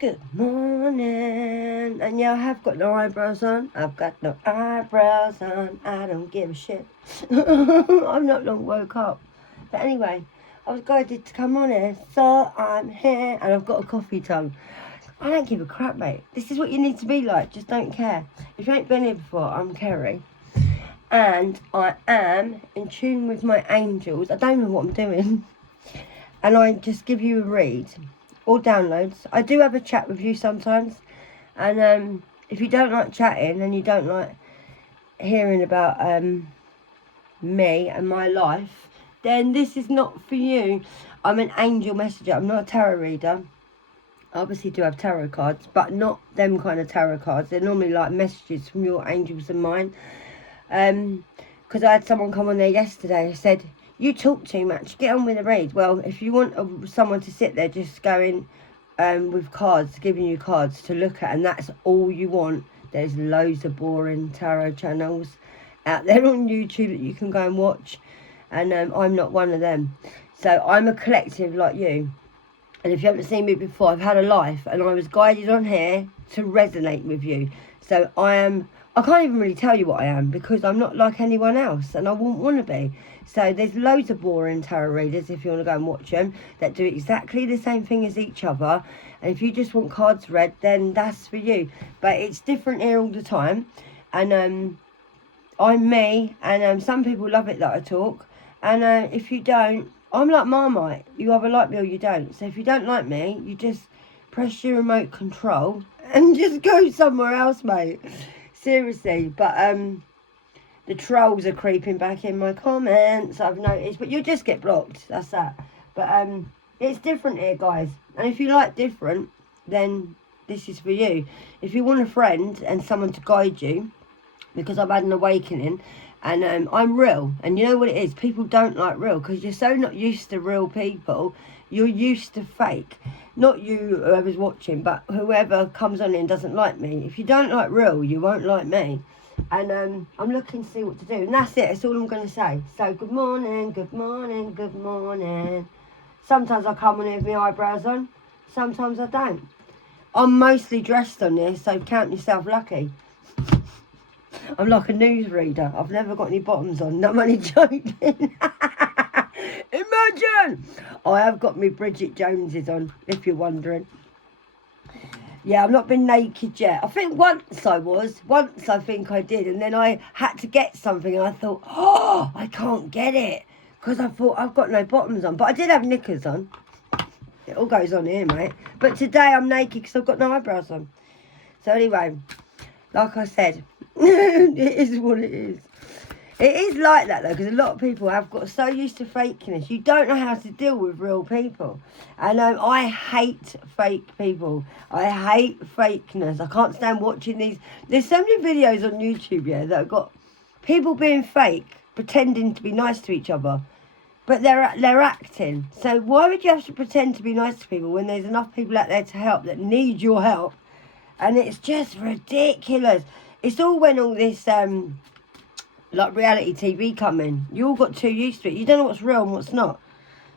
Good morning. And yeah, I have got no eyebrows on. I've got no eyebrows on. I don't give a shit. I've not long woke up. But anyway, I was guided to come on here, so I'm here. And I've got a coffee tongue. I don't give a crap, mate. This is what you need to be like. Just don't care. If you ain't been here before, I'm Kerry. And I am in tune with my angels. I don't know what I'm doing. And I just give you a read or downloads. I do have a chat with you sometimes. And if you don't like chatting and you don't like hearing about me and my life, then this is not for you. I'm an angel messenger. I'm not a tarot reader. I obviously do have tarot cards, but not them kind of tarot cards. They're normally like messages from your angels and mine. Because I had someone come on there yesterday who said, you talk too much, get on with the read. Well, if you want someone to sit there just going with cards, giving you cards to look at, and that's all you want, there's loads of boring tarot channels out there on YouTube that you can go and watch. And I'm not one of them. So I'm a collective like you. And if you haven't seen me before, I've had a life and I was guided on here to resonate with you. So I can't even really tell you what I am because I'm not like anyone else and I wouldn't want to be. So there's loads of boring tarot readers, if you want to go and watch them, that do exactly the same thing as each other. And if you just want cards read, then that's for you. But it's different here all the time. And I'm me, and some people love it that I talk. And if you don't, I'm like Marmite. You either like me or you don't. So if you don't like me, you just press your remote control and just go somewhere else, mate. Seriously. But the trolls are creeping back in my comments, I've noticed. But you'll just get blocked. That's that. But it's different here, guys. And if you like different, then this is for you. If you want a friend and someone to guide you, because I've had an awakening, and I'm real. And you know what it is? People don't like real because you're so not used to real people. You're used to fake. Not you, whoever's watching, but whoever comes on and doesn't like me. If you don't like real, you won't like me. And I'm looking to see what to do. And that's it. That's all I'm going to say. So good morning, good morning, good morning. Sometimes I come on here with my eyebrows on. Sometimes I don't. I'm mostly dressed on this, so count yourself lucky. I'm like a newsreader. I've never got any bottoms on. No, I'm only joking. Imagine! I have got me Bridget Joneses on, if you're wondering. Yeah, I've not been naked yet. I think once I was. Once I think I did. And then I had to get something and I thought, oh, I can't get it. Because I thought I've got no bottoms on. But I did have knickers on. It all goes on here, mate. But today I'm naked because I've got no eyebrows on. So anyway, like I said, it is what it is. It is like that though, because a lot of people have got so used to fakeness. You don't know how to deal with real people. And I hate fake people. I hate fakeness. I can't stand watching these. There's so many videos on YouTube, yeah, that have got people being fake, pretending to be nice to each other. But they're acting. So why would you have to pretend to be nice to people when there's enough people out there to help that need your help? And it's just ridiculous. It's all when all this like reality TV come in. You all got too used to it. You don't know what's real and what's not.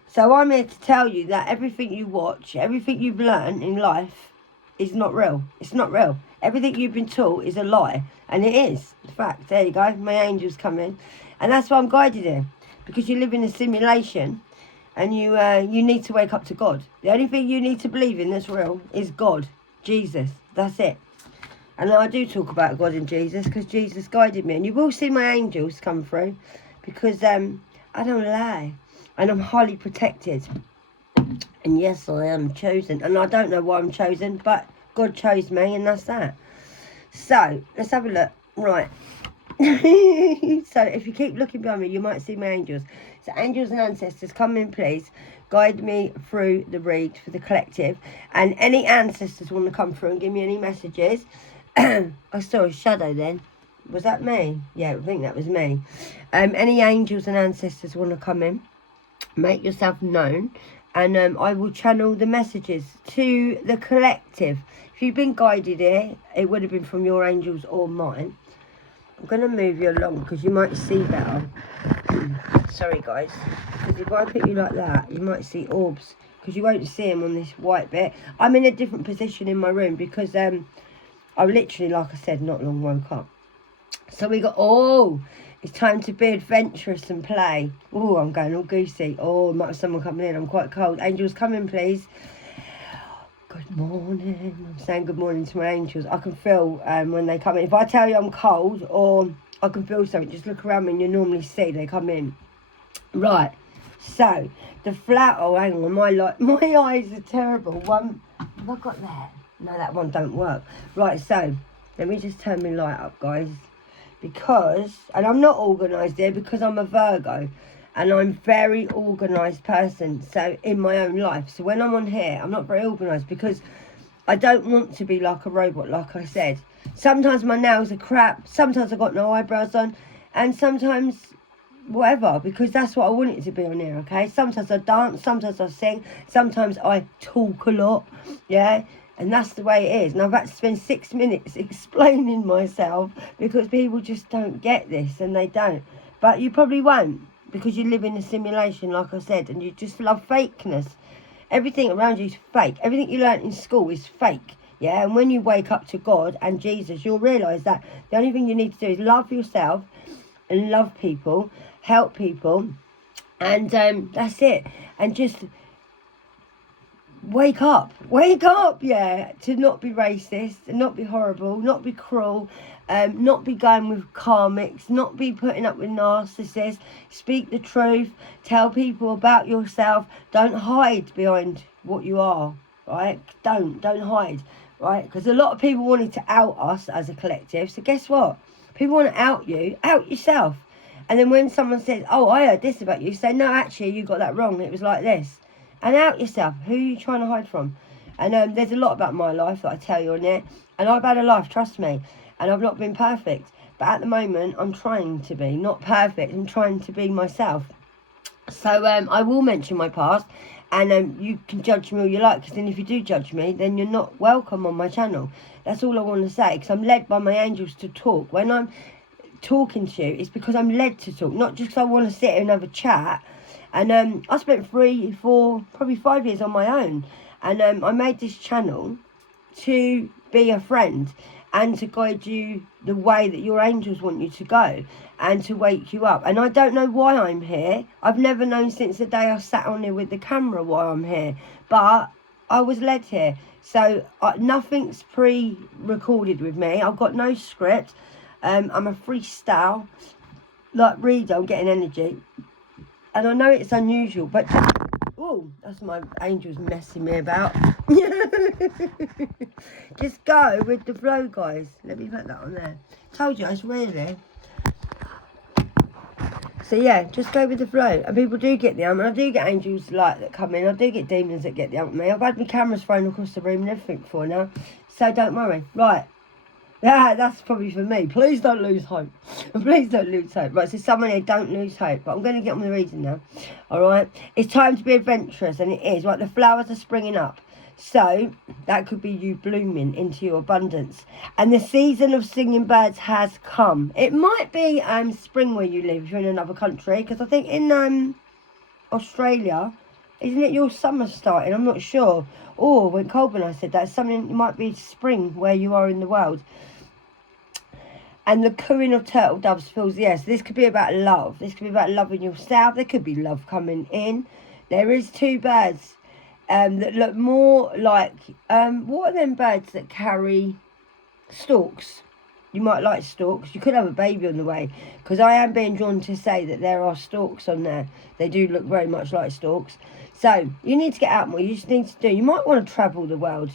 So I'm here to tell you that everything you watch, everything you've learned in life is not real. It's not real. Everything you've been taught is a lie. And it is. In fact, there you go. My angels come in. And that's why I'm guided here. Because you live in a simulation and you need to wake up to God. The only thing you need to believe in that's real is God. Jesus. That's it. And I do talk about God and Jesus because Jesus guided me. And you will see my angels come through because I don't lie. And I'm highly protected. And yes, I am chosen. And I don't know why I'm chosen, but God chose me and that's that. So, let's have a look. Right. So, if you keep looking behind me, you might see my angels. So, angels and ancestors, come in, please. Guide me through the read for the collective. And any ancestors want to come through and give me any messages. I saw a shadow then. Was that me? Yeah, I think that was me. Any angels and ancestors want to come in, make yourself known. And I will channel the messages to the collective. If you've been guided here, it would have been from your angels or mine. I'm going to move you along because you might see better. Sorry, guys. Because if I put you like that, you might see orbs. because you won't see them on this white bit. I'm in a different position in my room because I literally, like I said, not long woke up. So we got, it's time to be adventurous and play. Oh, I'm going all goosey. Oh, might have someone coming in. I'm quite cold. Angels, come in, please. Good morning. I'm saying good morning to my angels. I can feel when they come in. If I tell you I'm cold or I can feel something, just look around me and you normally see they come in. Right. So, the flat, hang on, my eyes are terrible. One, have I got that? No, that one don't work. Right, so, let me just turn my light up, guys. Because, and I'm not organised here because I'm a Virgo. And I'm a very organised person, so in my own life. So when I'm on here, I'm not very organised because I don't want to be like a robot, like I said. Sometimes my nails are crap, sometimes I've got no eyebrows on, and sometimes whatever, because that's what I want it to be on here, okay? Sometimes I dance, sometimes I sing, sometimes I talk a lot, yeah? And that's the way it is. And I've had to spend 6 minutes explaining myself because people just don't get this, and they don't. But you probably won't, because you live in a simulation, like I said, and you just love fakeness. Everything around you is fake. Everything you learnt in school is fake, yeah? And when you wake up to God and Jesus, you'll realise that the only thing you need to do is love yourself and love people, help people, and that's it. And just wake up, yeah, to not be racist, and not be horrible, not be cruel, not be going with karmics, not be putting up with narcissists. Speak the truth, tell people about yourself. Don't hide behind what you are, right? Don't hide, right? Because a lot of people wanted to out us as a collective. So guess what? People want to out you, out yourself. And then when someone says, oh, I heard this about you, say, no, actually, you got that wrong. It was like this. And out yourself. Who are you trying to hide from? And there's a lot about my life that I tell you on there. And I've had a life, trust me. And I've not been perfect. But at the moment, I'm trying to be. Not perfect. I'm trying to be myself. So I will mention my past. And you can judge me all you like. Because then if you do judge me, then you're not welcome on my channel. That's all I want to say. Because I'm led by my angels to talk. When I'm talking to you, it's because I'm led to talk. Not just because I want to sit here and have a chat. And I spent 3, 4, probably 5 years on my own. And I made this channel to be a friend and to guide you the way that your angels want you to go and to wake you up. And I don't know why I'm here. I've never known since the day I sat on here with the camera why I'm here. But I was led here. So nothing's pre-recorded with me. I've got no script. I'm a freestyle. Like reader, I'm getting energy. And I know it's unusual, but oh, that's my angels messing me about. Just go with the flow, guys. Let me put that on there. Told you, it's really. So yeah, just go with the flow. And people do get the and I do get angels like that come in. I do get demons that get the with me. I've had my cameras thrown across the room and everything before now. So don't worry. Right. Yeah, that's probably for me. Please don't lose hope. Please don't lose hope. Right, so someone here, don't lose hope. But I'm going to get on with the reading now. Alright? It's time to be adventurous, and it is. Right, the flowers are springing up. So, that could be you blooming into your abundance. And the season of singing birds has come. It might be spring where you live if you're in another country. Because I think in Australia, isn't it your summer starting? I'm not sure. Or when Colburn I said that, something, it might be spring where you are in the world. And the cooing of turtle doves fills the air. So this could be about love. This could be about loving yourself. There could be love coming in. There is 2 birds that look more like, what are them birds that carry storks? You might like storks. You could have a baby on the way. Because I am being drawn to say that there are storks on there. They do look very much like storks. So, you need to get out more. You just need to do. You might want to travel the world.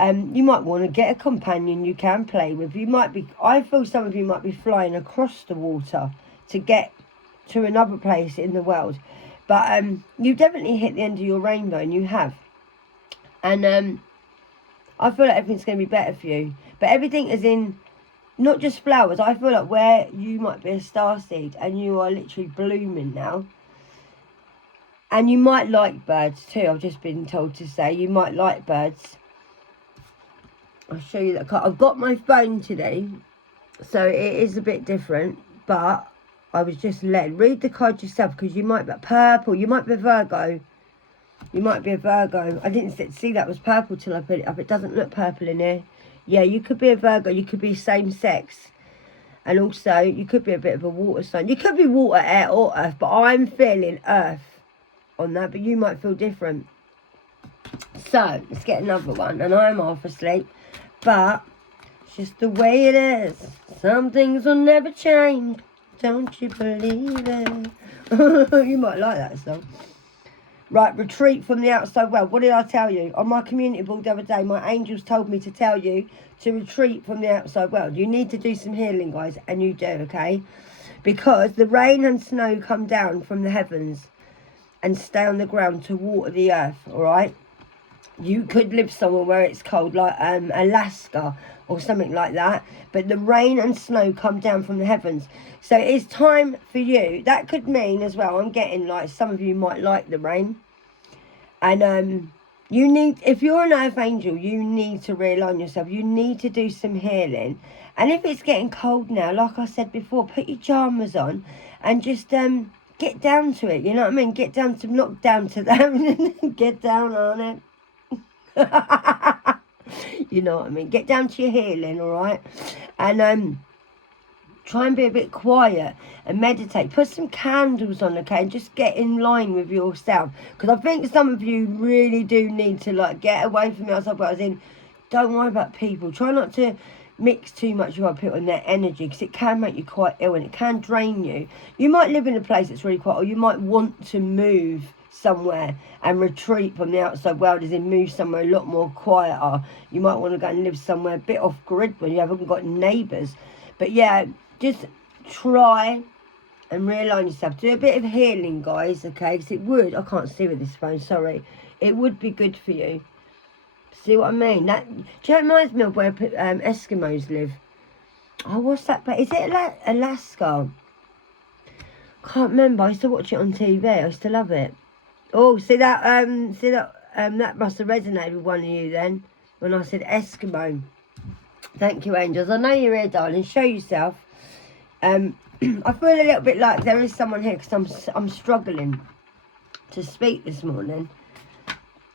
You might want to get a companion you can play with. You might be, I feel some of you might be flying across the water to get to another place in the world. But you definitely hit the end of your rainbow, and you have. And I feel like everything's going to be better for you. But everything is in, not just flowers. I feel like where you might be a starseed and you are literally blooming now. And you might like birds too. I've just been told to say you might like birds. I'll show you that card. I've got my phone today, so it is a bit different, but I was just led. Read the card yourself, because you might be purple, you might be Virgo. You might be a Virgo. I didn't see that was purple till I put it up. It doesn't look purple in here. Yeah, you could be a Virgo. You could be same sex. And also, you could be a bit of a water sign. You could be water, air, or earth. But I'm feeling earth on that. But you might feel different. So, let's get another one. And I'm half asleep. But it's just the way it is. Some things will never change. Don't you believe it? You might like that song. Right, retreat from the outside world. What did I tell you? On my community board the other day, my angels told me to tell you to retreat from the outside world. You need to do some healing, guys, and you do, okay? Because the rain and snow come down from the heavens and stay on the ground to water the earth, all right? You could live somewhere where it's cold, like Alaska or something like that. But the rain and snow come down from the heavens. So it's time for you. That could mean as well, I'm getting like some of you might like the rain. And you need, if you're an earth angel, you need to realign yourself. You need to do some healing. And if it's getting cold now, like I said before, put your pajamas on and just get down to it. You know what I mean? Get down to, not down to them, get down on it. You know what I mean? Get down to your healing, all right? And try and be a bit quiet and meditate. Put some candles on, okay? And just get in line with yourself. Because I think some of you really do need to, like, get away from the outside world. As in, don't worry about people. Try not to mix too much with other people and their energy, because it can make you quite ill and it can drain you. You might live in a place that's really quiet, or you might want to move somewhere and retreat from the outside world, as in move somewhere a lot more quieter. You might want to go and live somewhere a bit off grid where you haven't got neighbours. But yeah, just try and realign yourself. Do a bit of healing, guys, okay? Because it would, I can't see with this phone, sorry. It would be good for you. See what I mean? That, do you know, it reminds me of where Eskimos live. Oh, what's that? But is it Alaska? Can't remember. I used to watch it on TV. I used to love it. Oh, see that that must have resonated with one of you then, when I said Eskimo. Thank you, angels. I know you're here, darling. Show yourself. I feel a little bit like there is someone here because I'm struggling to speak this morning.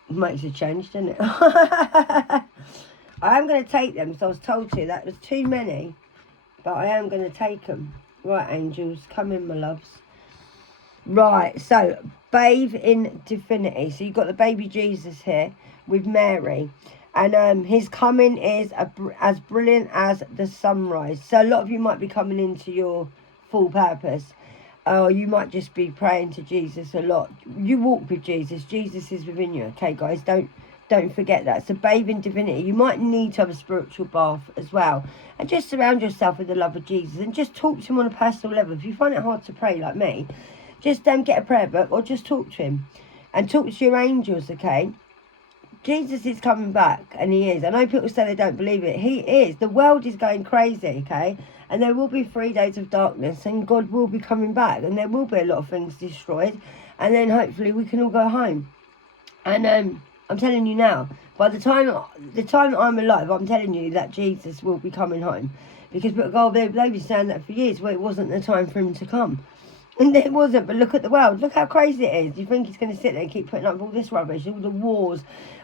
Makes a change, doesn't it? I am going to take them, because I was told to. That was too many, but I am going to take them. Right, angels, come in, my loves. Right, so bathe in divinity. So you've got the baby Jesus here with Mary, and his coming is as brilliant as the sunrise. So a lot of you might be coming into your full purpose. Or you might just be praying to Jesus a lot. You walk with Jesus. Jesus is within you. Okay, guys, don't forget that. So bathe in divinity. You might need to have a spiritual bath as well. And just surround yourself with the love of Jesus. And just talk to him on a personal level. If you find it hard to pray like me, just get a prayer book or just talk to him. And talk to your angels, okay? Jesus is coming back, and he is. I know people say they don't believe it. He is. The world is going crazy, okay? And there will be 3 days of darkness, and God will be coming back, and there will be a lot of things destroyed, and then hopefully we can all go home. And I'm telling you now, by the time I'm alive, I'm telling you that Jesus will be coming home, because God, they've been saying that for years. Well, it wasn't the time for him to come, and it wasn't. But look at the world. Look how crazy it is. Do you think he's going to sit there and keep putting up with all this rubbish, all the wars,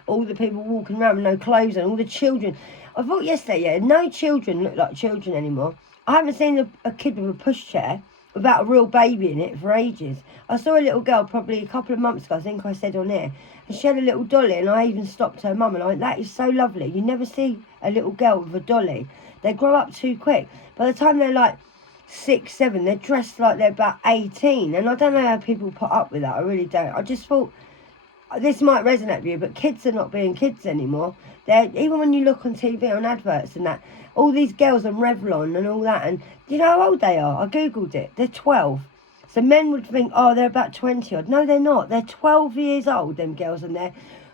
all the people walking around with no clothes on, all the children? I thought yesterday, yeah, no children look like children anymore. I haven't seen a kid with a pushchair without a real baby in it for ages. I saw a little girl probably a couple of months ago, I think I said on air, and she had a little dolly, and I even stopped her mum, and I went, that is so lovely. You never see a little girl with a dolly. They grow up too quick. By the time they're like 6, 7, they're dressed like they're about 18, and I don't know how people put up with that. I really don't. I just thought, this might resonate with you, but kids are not being kids anymore. Even when you look on TV, on adverts and that, all these girls on Revlon and all that, and do you know how old they are? I googled it. They're 12. So men would think, oh, they're about 20 odd. No, they're not. They're 12 years old, them girls, and they're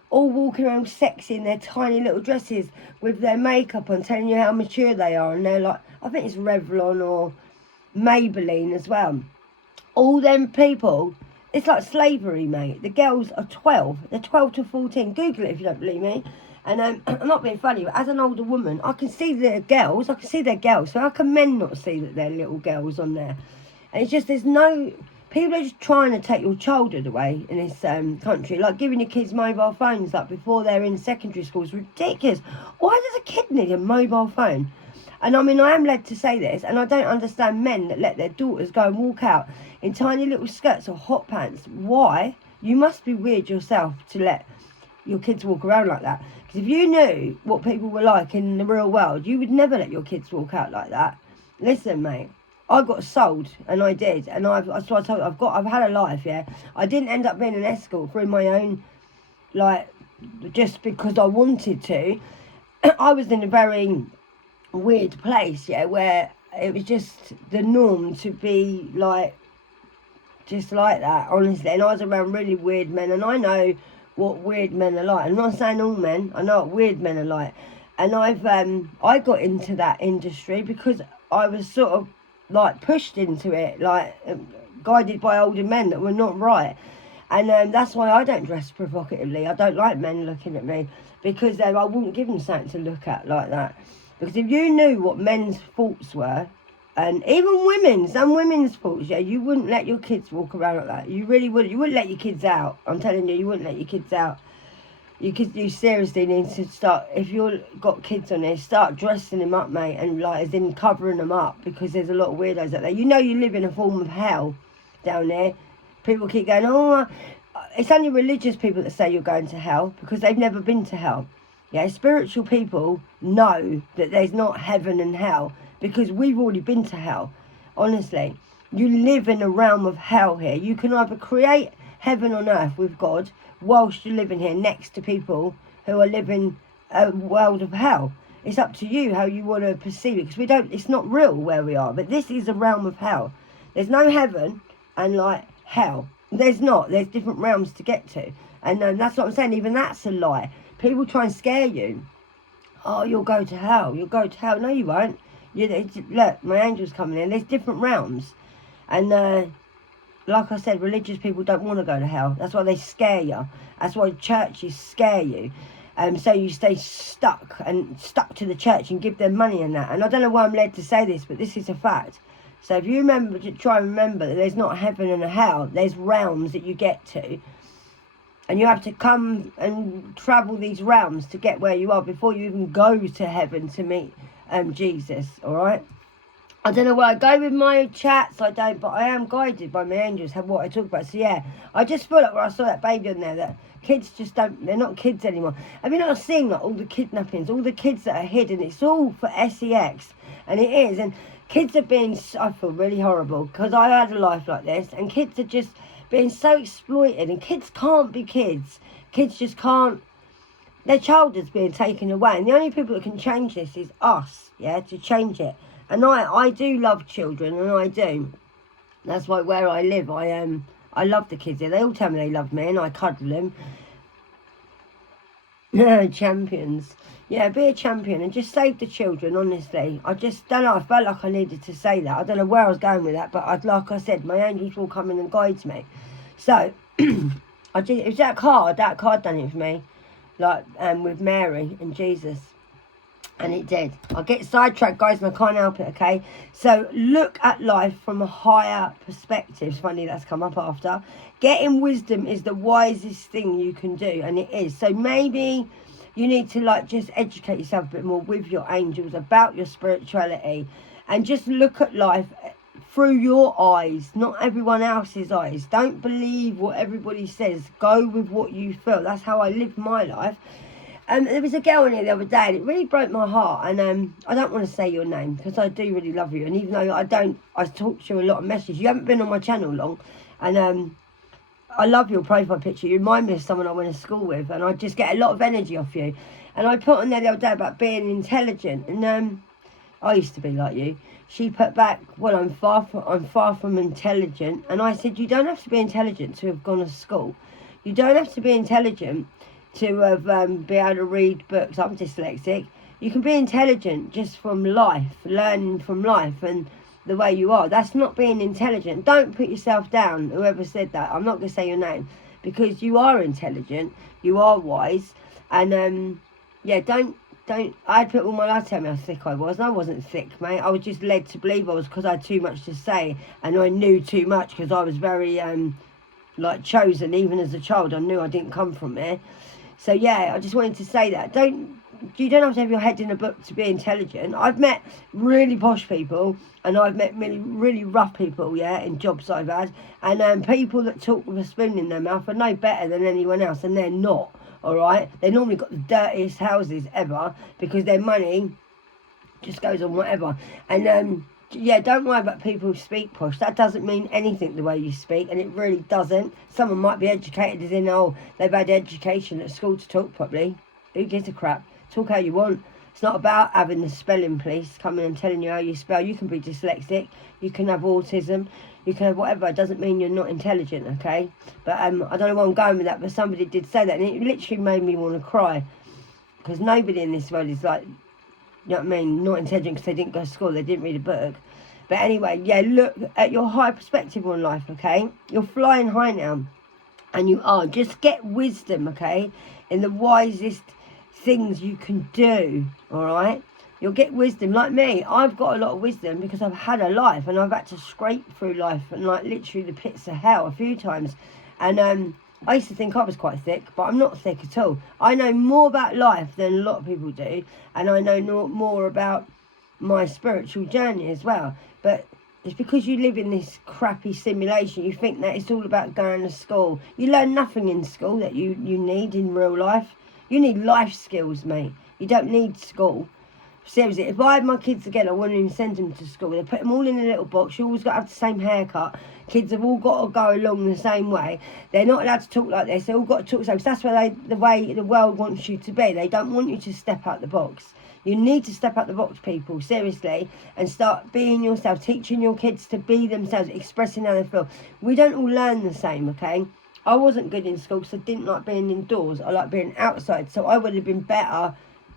all walking around sexy in their tiny little dresses with their makeup on, telling you how mature they are. And they're like, I think it's Revlon or Maybelline as well. All them people, it's like slavery, mate. The girls are 12. They're 12 to 14. Google it if you don't believe me. And I'm not being funny, but as an older woman, I can see their girls. I can see their girls. So how can men not see that they're little girls on there? And it's just, there's no People are just trying to take your childhood away in this country, like giving your kids mobile phones like before they're in secondary school is ridiculous. Why does a kid need a mobile phone? And I mean, I am led to say this, and I don't understand men that let their daughters go and walk out in tiny little skirts or hot pants. Why? You must be weird yourself to let your kids walk around like that. Because if you knew what people were like in the real world, you would never let your kids walk out like that. Listen, mate. I got sold, and I did, and I've had a life, yeah. I didn't end up being an escort through my own, like, just because I wanted to. I was in a very weird place, yeah, where it was just the norm to be like, just like that, honestly. And I was around really weird men, and I know what weird men are like. I'm not saying all men. I know what weird men are like, and I got into that industry because I was sort of like pushed into it, like guided by older men that were not right. And that's why I don't dress provocatively. I don't like men looking at me, because I wouldn't give them something to look at like that. Because if you knew what men's faults were, and even women, some women's faults, yeah, you wouldn't let your kids walk around like that. You really wouldn't. You wouldn't let your kids out. I'm telling you, you wouldn't let your kids out. You seriously need to start, if you've got kids on there, start dressing them up, mate, and like as in covering them up, because there's a lot of weirdos out there. You know you live in a form of hell down there. People keep going, oh, it's only religious people that say you're going to hell because they've never been to hell. Yeah, spiritual people know that there's not heaven and hell because we've already been to hell. Honestly, you live in a realm of hell here. You can either create heaven on earth with God whilst you're living here next to people who are living a world of hell. It's up to you how you want to perceive it, because it's not real where we are, but this is a realm of hell. There's no heaven and like hell. There's different realms to get to, and that's what I'm saying. Even that's a lie. People try and scare you. Oh, you'll go to hell. You'll go to hell. No, you won't. Look, my angel's coming in. There's different realms, and like I said, religious people don't want to go to hell. That's why they scare you. That's why churches scare you. So you stay stuck to the church and give them money and that. And I don't know why I'm led to say this, but this is a fact. So if you try and remember that there's not heaven and a hell, there's realms that you get to. And you have to come and travel these realms to get where you are before you even go to heaven to meet Jesus, all right? I don't know where I go with my chats, I don't, but I am guided by my angels, what I talk about. So yeah, I just feel like when I saw that baby on there, that kids just they're not kids anymore. I mean, I've seen like all the kidnappings, all the kids that are hidden, it's all for sex, and it is, and kids are I feel really horrible, because I had a life like this, and kids are just being so exploited, and kids can't be kids. Kids just can't, their childhood's being taken away, and the only people that can change this is us, yeah, to change it. And I do love children, and I do. That's why where I live, I love the kids here. They all tell me they love me, and I cuddle them. Champions. Yeah, be a champion and just save the children, honestly. I just don't know, I felt like I needed to say that. I don't know where I was going with that, but like I said, my angels will come in and guide me. So, it was that card done it for me. Like, with Mary and Jesus. And it did. I get sidetracked, guys, and I can't help it, okay? So look at life from a higher perspective. It's funny that's come up after. Getting wisdom is the wisest thing you can do, and it is. So maybe you need to like just educate yourself a bit more with your angels about your spirituality, and just look at life through your eyes, not everyone else's eyes. Don't believe what everybody says. Go with what you feel. That's how I live my life. There was a girl in here the other day, and it really broke my heart. And I don't want to say your name because I do really love you. And even though I talk to you a lot of messages. You haven't been on my channel long, and I love your profile picture. You remind me of someone I went to school with, and I just get a lot of energy off you. And I put on there the other day about being intelligent, and I used to be like you. She put back, well, I'm far from intelligent, and I said you don't have to be intelligent to have gone to school. You don't have to be intelligent to have be able to read books. I'm dyslexic. You can be intelligent just from life, learning from life and the way you are. That's not being intelligent. Don't put yourself down, whoever said that. I'm not going to say your name, because you are intelligent, you are wise, and yeah, don't I had people all my life tell me how thick I was, and I wasn't thick, mate. I was just led to believe I was because I had too much to say, and I knew too much because I was very, like, chosen. Even as a child, I knew I didn't come from there. So, yeah, I just wanted to say that. You don't have to have your head in a book to be intelligent. I've met really posh people, and I've met really rough people, yeah, in jobs I've had. And people that talk with a spoon in their mouth are no better than anyone else, and they're not. All right, they normally got the dirtiest houses ever because their money just goes on whatever. And yeah, don't worry about people who speak posh. That doesn't mean anything the way you speak, and it really doesn't. Someone might be educated as in, oh, they've had education at school to talk properly. Who gives a crap? Talk how you want. It's not about having the spelling police coming and telling you how you spell. You can be dyslexic, you can have autism, you can have whatever. It doesn't mean you're not intelligent, okay? But I don't know where I'm going with that, but somebody did say that, and it literally made me want to cry. Because nobody in this world is like, you know what I mean, not intelligent because they didn't go to school, they didn't read a book. But anyway, yeah, look at your high perspective on life, okay? You're flying high now, and you are. Just get wisdom, okay, in the wisest things you can do, all right? You'll get wisdom. Like me, I've got a lot of wisdom because I've had a life, and I've had to scrape through life and like literally the pits of hell a few times. And I used to think I was quite thick, but I'm not thick at all. I know more about life than a lot of people do, and I know more about my spiritual journey as well. But it's because you live in this crappy simulation, you think that it's all about going to school. You learn nothing in school that you need in real life. You need life skills, mate. You don't need school. Seriously, if I had my kids again, I wouldn't even send them to school. They put them all in a little box. You always got to have the same haircut. Kids have all got to go along the same way. They're not allowed to talk like this. They've all got to talk the same. That's the way the world wants you to be. They don't want you to step out the box. You need to step out the box, people, seriously, and start being yourself, teaching your kids to be themselves, expressing how they feel. We don't all learn the same, okay? I wasn't good in school because I didn't like being indoors. I like being outside, so I would have been better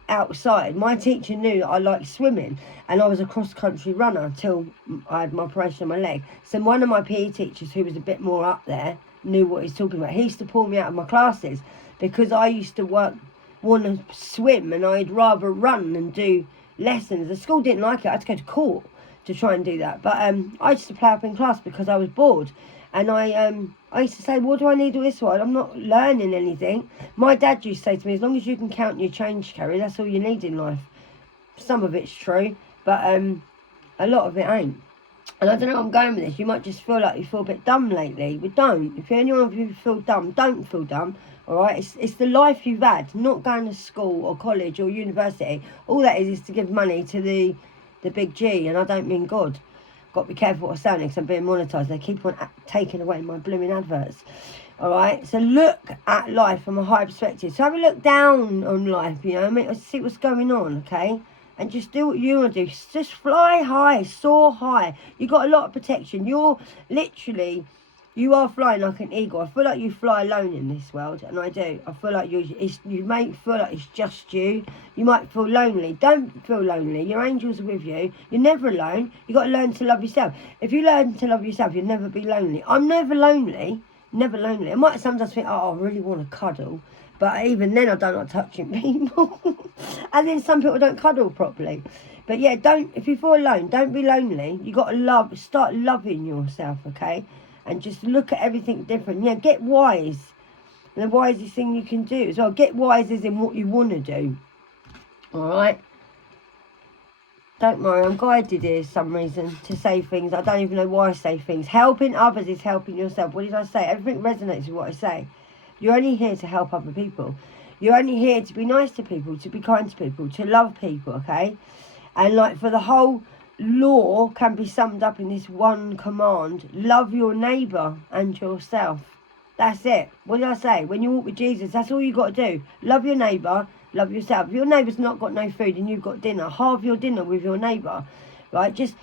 outside. My teacher knew that I liked swimming, and I was a cross-country runner until I had my operation on my leg. So one of my PE teachers, who was a bit more up there, knew what he was talking about. He used to pull me out of my classes because I used to want to swim, and I'd rather run than do lessons. The school didn't like it. I had to go to court to try and do that. But I used to play up in class because I was bored. And I used to say, what do I need all this for? I'm not learning anything. My dad used to say to me, as long as you can count your change carry, that's all you need in life. Some of it's true, but a lot of it ain't. And I don't know where I'm going with this. You might just feel like you feel a bit dumb lately. But don't. If anyone of you feel dumb, don't feel dumb. All right? It's the life you've had, not going to school or college or university. All that is to give money to the big G, and I don't mean God. Got to be careful what I'm saying because I'm being monetised. They keep on taking away my blooming adverts. All right? So look at life from a high perspective. So have a look down on life, you know. I mean, see what's going on, okay? And just do what you want to do. Just fly high, soar high. You got a lot of protection. You are flying like an eagle. I feel like you fly alone in this world, and I do. I feel like you may feel like it's just you. You might feel lonely. Don't feel lonely. Your angels are with you. You're never alone. You got to learn to love yourself. If you learn to love yourself, you'll never be lonely. I'm never lonely. Never lonely. I might sometimes think, oh, I really want to cuddle. But even then, I don't like touching people. And then some people don't cuddle properly. But yeah, if you feel alone, don't be lonely. You got to start loving yourself, okay? And just look at everything different. Yeah, get wise. And the wisest thing you can do as well. Get wise as in what you want to do. Alright? Don't worry, I'm guided here for some reason to say things. I don't even know why I say things. Helping others is helping yourself. What did I say? Everything resonates with what I say. You're only here to help other people. You're only here to be nice to people, to be kind to people, to love people, okay? And like for the whole law can be summed up in this one command: love your neighbour and yourself. That's it. What did I say? When you walk with Jesus, that's all you got to do. Love your neighbour, love yourself. If your neighbour's not got no food and you've got dinner, halve your dinner with your neighbour, right? Just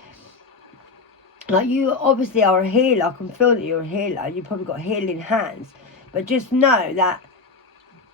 like you obviously are a healer. I can feel that you're a healer. You've probably got healing hands, but just know that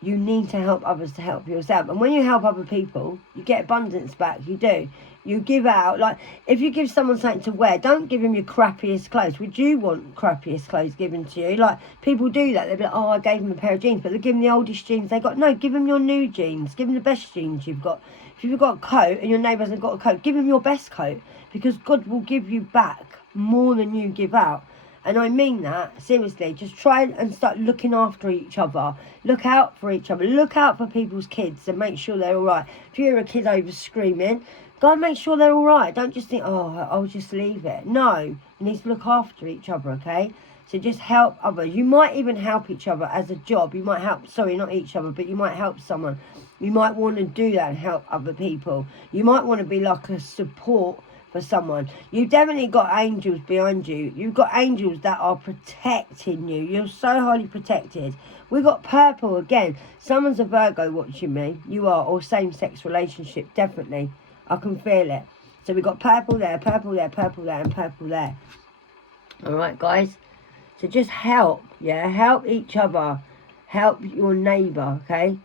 you need to help others to help yourself. And when you help other people, you get abundance back. You do. You give out, like, if you give someone something to wear, don't give them your crappiest clothes. Would you want crappiest clothes given to you? Like, people do that. They'll be like, oh, I gave them a pair of jeans, but they're giving the oldest jeans they got. No, give them your new jeans. Give them the best jeans you've got. If you've got a coat and your neighbour hasn't got a coat, give them your best coat, because God will give you back more than you give out. And I mean that, seriously. Just try and start looking after each other. Look out for each other. Look out for people's kids and make sure they're all right. If you hear a kid over screaming, go and make sure they're all right. Don't just think, oh, I'll just leave it. No, you need to look after each other, okay? So just help others. You might even help each other as a job. You might help, sorry, not each other, but you might help someone. You might want to do that and help other people. You might want to be like a support for someone. You've definitely got angels behind you. You've got angels that are protecting you. You're so highly protected. We've got purple again. Someone's a Virgo watching me. You are, or same-sex relationship, definitely. I can feel it. So we've got purple there, purple there, purple there, and purple there. Alright, guys. So just help, yeah? Help each other. Help your neighbour, okay?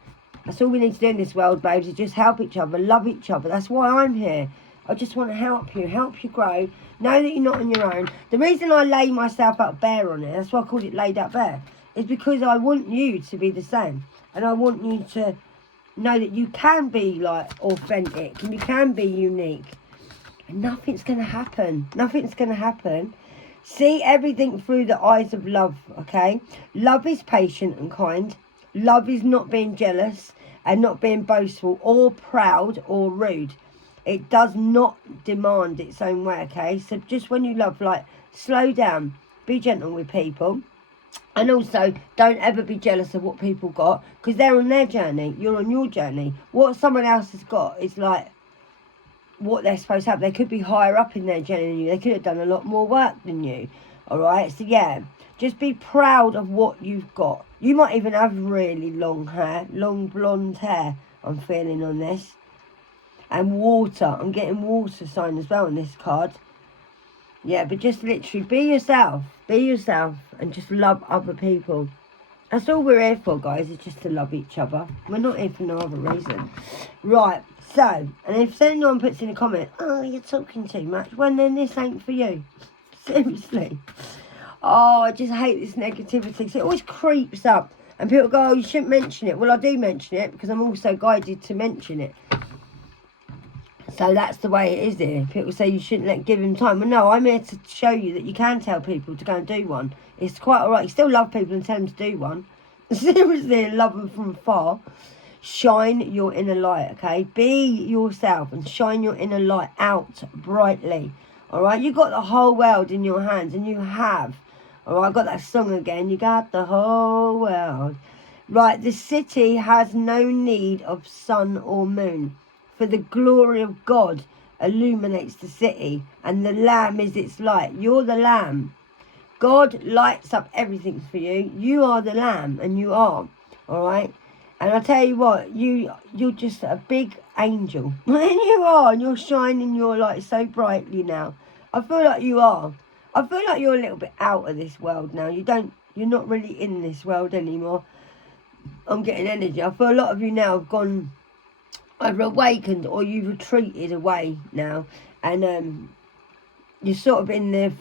That's all we need to do in this world, babes, is just help each other, love each other. That's why I'm here. I just want to help you grow. Know that you're not on your own. The reason I lay myself out bare on it, that's why I called it laid out bare, is because I want you to be the same. And I want you to know that you can be, like, authentic. And you can be unique. And nothing's going to happen. Nothing's going to happen. See everything through the eyes of love, okay? Love is patient and kind. Love is not being jealous and not being boastful or proud or rude. It does not demand its own way, okay? So just when you love, like, slow down. Be gentle with people. And also, don't ever be jealous of what people got, because they're on their journey. You're on your journey. What someone else has got is, like, what they're supposed to have. They could be higher up in their journey than you. They could have done a lot more work than you. All right? So, yeah, just be proud of what you've got. You might even have really long hair, long blonde hair, I'm feeling on this. And water. I'm getting water sign as well on this card. Yeah, but just literally be yourself. Be yourself and just love other people. That's all we're here for, guys, is just to love each other. We're not here for no other reason. Right, so, and if anyone puts in a comment, oh, you're talking too much, well, then this ain't for you. Seriously. Oh, I just hate this negativity. So it always creeps up. And people go, oh, you shouldn't mention it. Well, I do mention it because I'm also guided to mention it. So that's the way it is here. People say you shouldn't give him time. Well, no, I'm here to show you that you can tell people to go and do one. It's quite alright. You still love people and tell them to do one. Seriously, love them from afar. Shine your inner light, okay? Be yourself and shine your inner light out brightly. Alright? You got the whole world in your hands, and you have. Alright, I got that song again. You got the whole world. Right, the city has no need of sun or moon. For the glory of God illuminates the city, and the Lamb is its light. You're the Lamb. God lights up everything for you. You are the Lamb, and you are. All right? And I tell you what, you're just a big angel. And you are, and you're shining your light so brightly now. I feel like you are. I feel like you're a little bit out of this world now. You're not really in this world anymore. I'm getting energy. I feel a lot of you now have gone either awakened or you've retreated away now, and you're sort of in the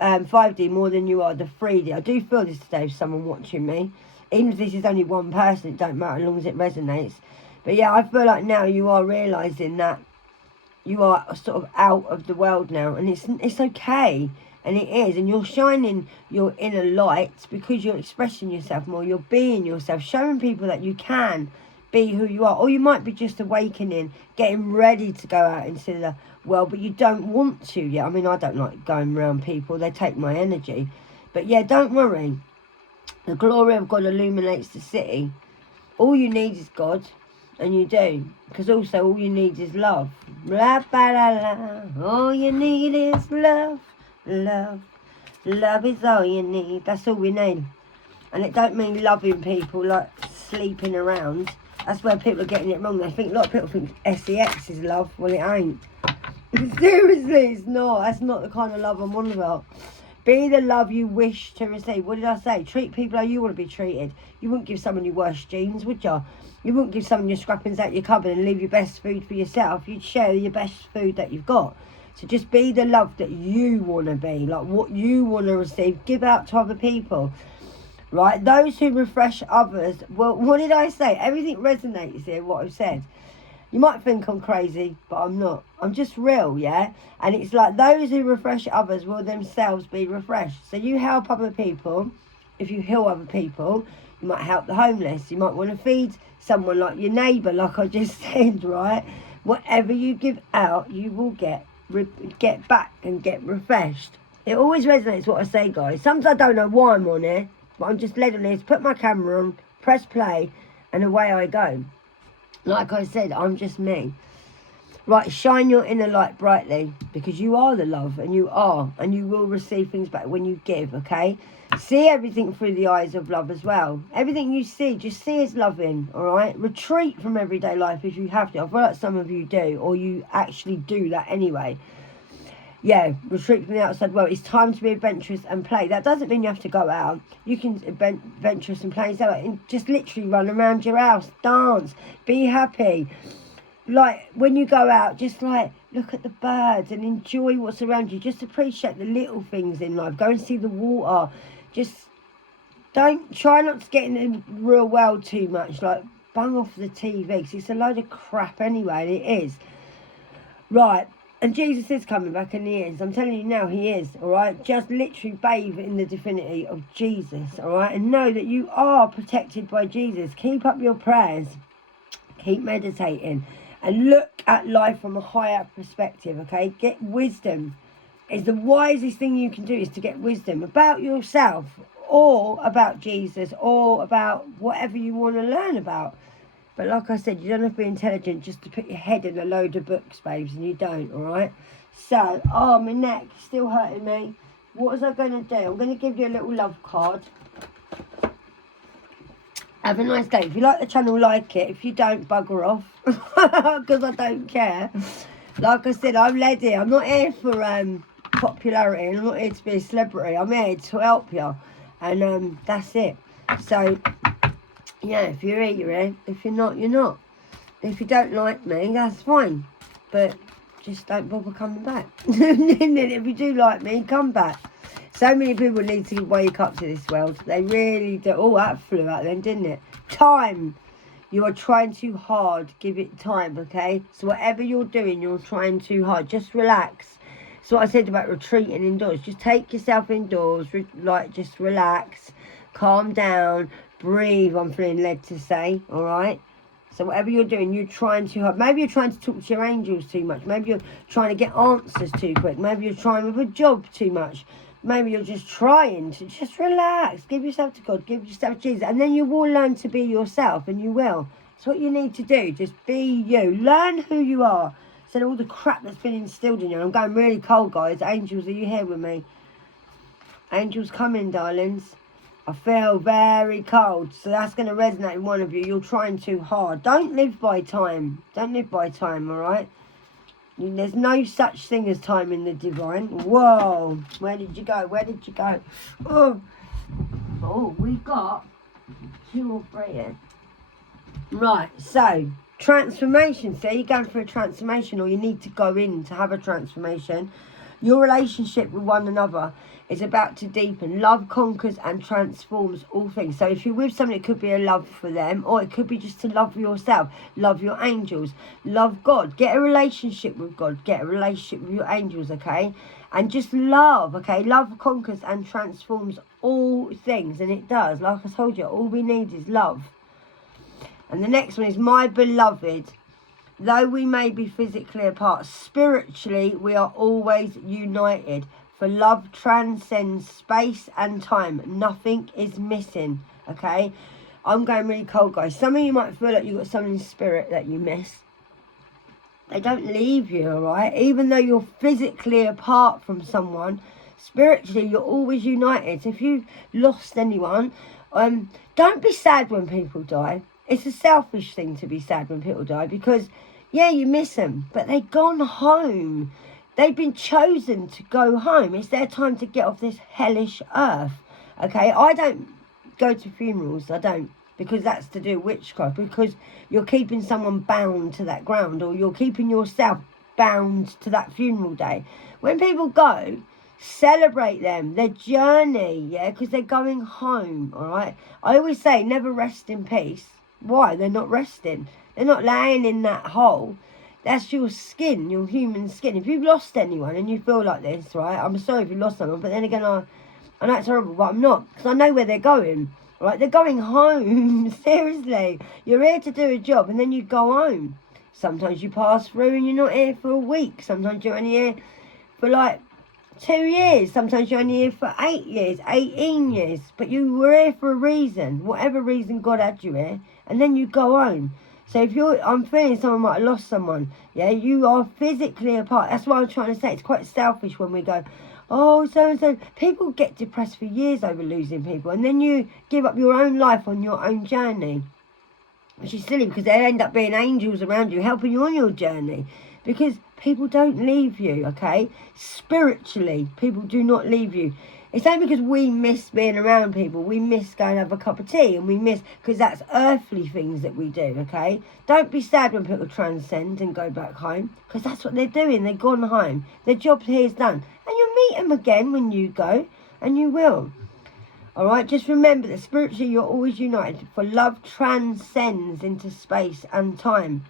5D more than you are the 3D. I do feel this today with someone watching me, even if this is only one person. It don't matter as long as it resonates. But yeah, I feel like now you are realising that you are sort of out of the world now, and it's okay, and it is, and you're shining your inner light because you're expressing yourself more. You're being yourself, showing people that you can be who you are. Or you might be just awakening, getting ready to go out into the world, but you don't want to yet. I mean, I don't like going around people. They take my energy. But yeah, don't worry. The glory of God illuminates the city. All you need is God, and you do. Because also all you need is love. La ba la la. All you need is love. Love. Love is all you need. That's all we need. And it don't mean loving people like sleeping around. That's where people are getting it wrong. They think, a lot of people think sex is love. Well, it ain't. Seriously, it's not. That's not the kind of love I'm on about. Be the love you wish to receive. What did I say? Treat people how you want to be treated. You wouldn't give someone your worst jeans, would you? You wouldn't give someone your scrappings out your cupboard and leave your best food for yourself. You'd share your best food that you've got. So just be the love that you want to be, like what you want to receive. Give out to other people, right? Those who refresh others. Well, what did I say? Everything resonates here, what I've said. You might think I'm crazy, but I'm not. I'm just real, yeah? And it's like those who refresh others will themselves be refreshed. So you help other people. If you heal other people, you might help the homeless. You might want to feed someone like your neighbour, like I just said, right? Whatever you give out, you will get back and get refreshed. It always resonates what I say, guys. Sometimes I don't know why I'm on here, but I'm just led on this, put my camera on, press play, and away I go. Like I said, I'm just me. Right, shine your inner light brightly, because you are the love, and you will receive things back when you give, okay? See everything through the eyes of love as well. Everything you see, just see as loving, all right? Retreat from everyday life if you have to. I feel like some of you do, or you actually do that anyway. Yeah, retreat from the outside world. It's time to be adventurous and play. That doesn't mean you have to go out. You can adventurous and play. So just literally run around your house, dance, be happy. Like when you go out, just like look at the birds and enjoy what's around you. Just appreciate the little things in life. Go and see the water. Just try not to get in the real world too much. Like bung off the TV, because it's a load of crap anyway, and it is. Right. And Jesus is coming back, and he is. I'm telling you now, he is, all right? Just literally bathe in the divinity of Jesus, all right? And know that you are protected by Jesus. Keep up your prayers. Keep meditating. And look at life from a higher perspective, okay? Get wisdom. It's the wisest thing you can do is to get wisdom about yourself or about Jesus or about whatever you want to learn about. But like I said, you don't have to be intelligent just to put your head in a load of books, babes, and you don't, all right? So, my neck still hurting me. What was I going to do? I'm going to give you a little love card. Have a nice day. If you like the channel, like it. If you don't, bugger off. Because I don't care. Like I said, I'm led here. I'm not here for popularity. And I'm not here to be a celebrity. I'm here to help you. And that's it. So... yeah, if you're here, you're here. If you're not, you're not. If you don't like me, that's fine. But just don't bother coming back. And then if you do like me, come back. So many people need to wake up to this world. They really do. Oh, that flew out then, didn't it? Time. You are trying too hard. Give it time, okay? So whatever you're doing, you're trying too hard. Just relax. That's what I said about retreating indoors. Just take yourself indoors. Just relax. Calm down. Breathe, I'm feeling led to say, all right? So whatever you're doing, you're trying too hard. Maybe you're trying to talk to your angels too much. Maybe you're trying to get answers too quick. Maybe you're trying with a job too much. Maybe you're just trying to just relax. Give yourself to God. Give yourself to Jesus. And then you will learn to be yourself, and you will. It's what you need to do. Just be you. Learn who you are. So all the crap that's been instilled in you. I'm going really cold, guys. Angels, are you here with me? Angels coming, darlings. I feel very cold, so that's going to resonate with one of you. You're trying too hard. Don't live by time. Don't live by time, all right? There's no such thing as time in the divine. Whoa. Where did you go? Where did you go? Oh, we've got 2 or 3 here. Right, so transformation. So you're going through a transformation, or you need to go in to have a transformation. Your relationship with one another is about to deepen. Love conquers and transforms all things. So if you're with someone, it could be a love for them, or it could be just to love yourself, love your angels, love God. Get a relationship with God. Get a relationship with your angels, okay? And just love, okay? Love conquers and transforms all things, and it does. Like I told you, all we need is love. And the next one is, my beloved. Though we may be physically apart, spiritually we are always united. For love transcends space and time. Nothing is missing, okay? I'm going really cold, guys. Some of you might feel like you've got something in spirit that you miss. They don't leave you, all right? Even though you're physically apart from someone, spiritually you're always united. So if you've lost anyone, don't be sad when people die. It's a selfish thing to be sad when people die, because, yeah, you miss them, but they've gone home. They've been chosen to go home. It's their time to get off this hellish earth. Okay, I don't go to funerals. I don't, because that's to do with witchcraft. Because you're keeping someone bound to that ground, or you're keeping yourself bound to that funeral day. When people go, celebrate them, their journey, yeah, because they're going home. All right. I always say, never rest in peace. Why? They're not resting. They're not laying in that hole. That's your skin, your human skin. If you've lost anyone and you feel like this, right, I'm sorry if you lost someone, but then again, I know it's horrible, but I'm not, because I know where they're going, right? They're going home, seriously. You're here to do a job, and then you go home. Sometimes you pass through and you're not here for a week. Sometimes you're only here for like 2 years. Sometimes you're only here for 8 years, 18 years. But you were here for a reason, whatever reason God had you here, and then you go home. So if I'm feeling someone might have lost someone, yeah, you are physically apart. That's what I'm trying to say. It's quite selfish when we go, oh, so-and-so. People get depressed for years over losing people, and then you give up your own life on your own journey, which is silly, because they end up being angels around you, helping you on your journey. Because people don't leave you, okay? Spiritually, people do not leave you. It's only because we miss being around people. We miss going to have a cup of tea, and we miss, because that's earthly things that we do, okay? Don't be sad when people transcend and go back home, because that's what they're doing. They've gone home. Their job here is done. And you'll meet them again when you go, and you will. All right? Just remember that spiritually you're always united, for love transcends into space and time.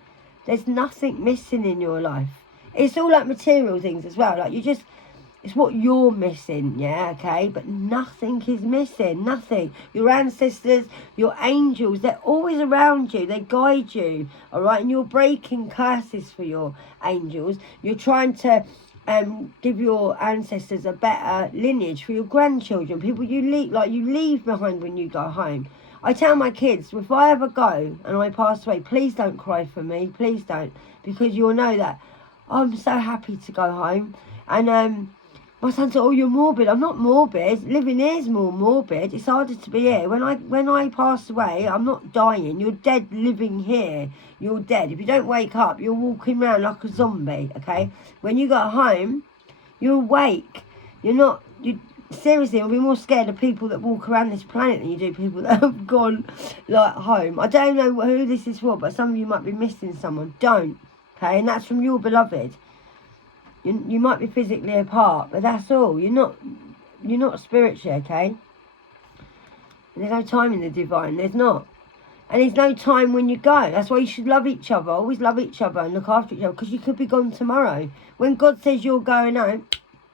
There's nothing missing in your life. It's all like material things as well. Like it's what you're missing, yeah, okay? But nothing is missing, nothing. Your ancestors, your angels, they're always around you. They guide you, all right? And you're breaking curses for your angels. You're trying to give your ancestors a better lineage for your grandchildren, people you leave behind when you go home. I tell my kids, if I ever go and I pass away, please don't cry for me, please don't, because you'll know that I'm so happy to go home. And my son said, oh, you're morbid. I'm not morbid. Living here is more morbid. It's harder to be here. When I pass away, I'm not dying. You're dead living here. You're dead. If you don't wake up, you're walking around like a zombie, okay? When you go home, you're awake. Seriously, I'll be more scared of people that walk around this planet than you do people that have gone, like, home. I don't know who this is for, but some of you might be missing someone. Don't, okay? And that's from your beloved. You might be physically apart, but that's all. You're not spiritually, okay? There's no time in the divine. There's not. And there's no time when you go. That's why you should love each other. Always love each other and look after each other, because you could be gone tomorrow. When God says you're going home,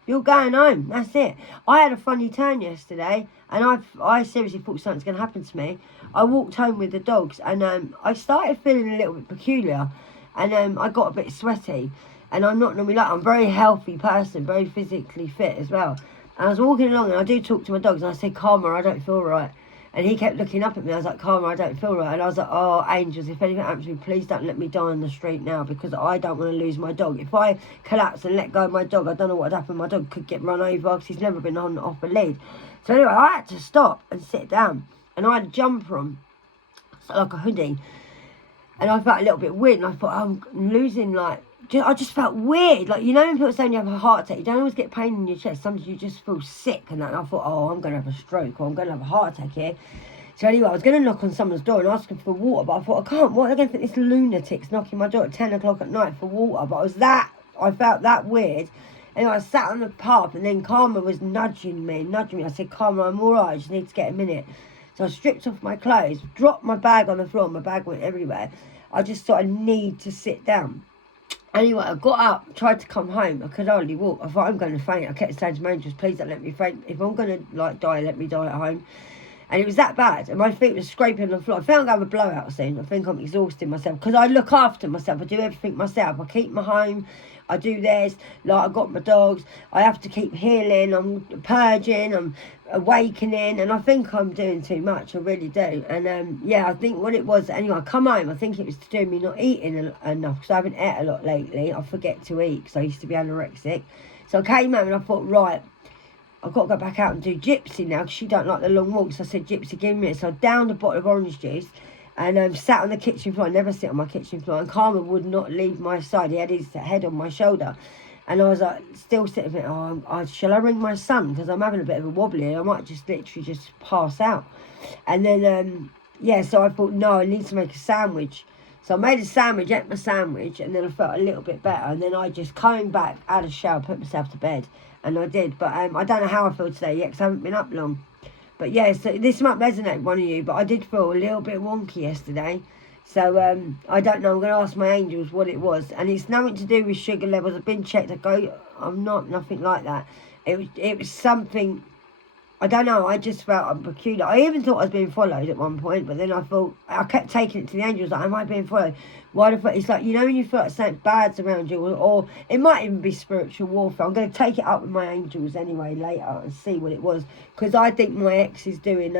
you're going home. That's it. I had a funny turn yesterday, and I seriously thought something's going to happen to me. I walked home with the dogs, and I started feeling a little bit peculiar, and I got a bit sweaty. And I'm not normally like, I'm a very healthy person, very physically fit as well. And I was walking along, and I do talk to my dogs, and I said, Karma, I don't feel right. And he kept looking up at me. I was like, Karma, I don't feel right. And I was like, oh, angels, if anything happens to me, please don't let me die on the street now, because I don't want to lose my dog. If I collapse and let go of my dog, I don't know what would happen. My dog could get run over, because he's never been off a lead. So anyway, I had to stop and sit down. And I had a jumper on, so like a hoodie. And I felt a little bit weird. And I thought, oh, I'm losing, I just felt weird. Like, when people say you have a heart attack, you don't always get pain in your chest. Sometimes you just feel sick and that. And I thought, oh, I'm going to have a stroke, or I'm going to have a heart attack here. So anyway, I was going to knock on someone's door and ask them for water, but I thought, I can't. What are they going to think this lunatic's knocking my door at 10 o'clock at night for water? But I felt that weird. Anyway, I sat on the path, and then Karma was nudging me. I said, Karma, I'm all right. I just need to get a minute. So I stripped off my clothes, dropped my bag on the floor. My bag went everywhere. I just thought I need to sit down. Anyway, I got up, tried to come home. I could hardly walk. I thought, I'm going to faint. I kept saying to my angels, please don't let me faint. If I'm going to die, let me die at home. And it was that bad. And my feet were scraping on the floor. I think I'm going to have a blowout soon. I think I'm exhausting myself, because I look after myself. I do everything myself. I keep my home. I do this. I got my dogs. I have to keep healing. I'm purging. I'm awakening. And I think I'm doing too much. I really do. And I think what it was, anyway, I come home. I think it was to do with me not eating enough, because I haven't ate a lot lately. I forget to eat, because I used to be anorexic. So I came home and I thought, right, I've got to go back out and do Gypsy now, because she don't like the long walks. So I said, Gypsy, give me it. So I downed a bottle of orange juice and sat on the kitchen floor. I never sit on my kitchen floor. And Karma would not leave my side. He had his head on my shoulder. And I was like, still sitting there, shall I ring my son? Because I'm having a bit of a wobbly. I might just literally just pass out. And then, so I thought, no, I need to make a sandwich. So I made a sandwich, ate my sandwich, and then I felt a little bit better. And then I just came back out of the shower, put myself to bed. And I did. But I don't know how I feel today yet, because I haven't been up long. But yeah, so this might resonate with one of you, but I did feel a little bit wonky yesterday. So I don't know. I'm going to ask my angels what it was, and it's nothing to do with sugar levels. I've been checked. I'm not nothing like that. It was something. I don't know. I just felt peculiar. I even thought I was being followed at one point, but then I kept taking it to the angels. Like, am I being followed? Why the fuck? It's like, you know, when you feel like something bad's around you, or it might even be spiritual warfare. I'm going to take it up with my angels anyway later and see what it was, because I think my ex is doing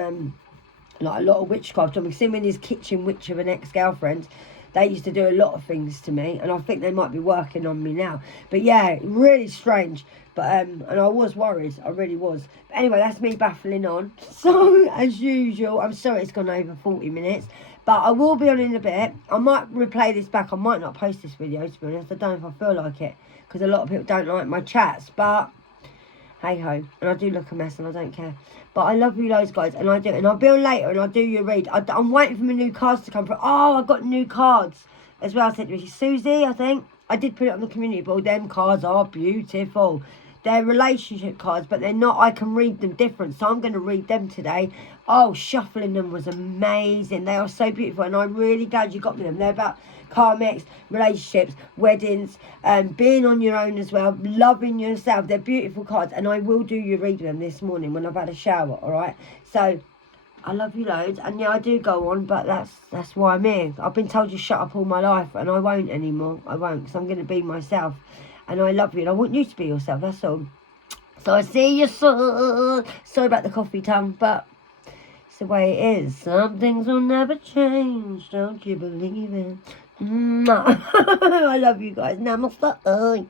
like a lot of witchcraft. I'm assuming his kitchen witch of an ex-girlfriend. They used to do a lot of things to me, and I think they might be working on me now. But yeah, really strange. But and I was worried, I really was. But anyway, that's me baffling on. So as usual, I'm sorry it's gone over 40 minutes, but I will be on in a bit. I might replay this back. I might not post this video, to be honest. I don't know if I feel like it, because a lot of people don't like my chats. But hey ho, and I do look a mess, and I don't care. But I love you loads, guys, and I do. And I'll be on later, and I'll do your read. I'm waiting for my new cards to come through. Oh, I've got new cards as well. I said to Susie, I think. I did put it on the community board. Them cards are beautiful. They're relationship cards, but they're not. I can read them different, so I'm going to read them today. Oh, shuffling them was amazing. They are so beautiful, and I'm really glad you got me them. They're about karmics, relationships, weddings, being on your own as well, loving yourself. They're beautiful cards, and I will do you read them this morning when I've had a shower, all right? So I love you loads, and yeah, I do go on, but that's why I'm here. I've been told to shut up all my life, and I won't anymore. I won't, because I'm going to be myself, and I love you, and I want you to be yourself, that's all. So I see you soon. Sorry about the coffee tongue, but it's the way it is. Some things will never change, don't you believe it? I love you guys. Namaste.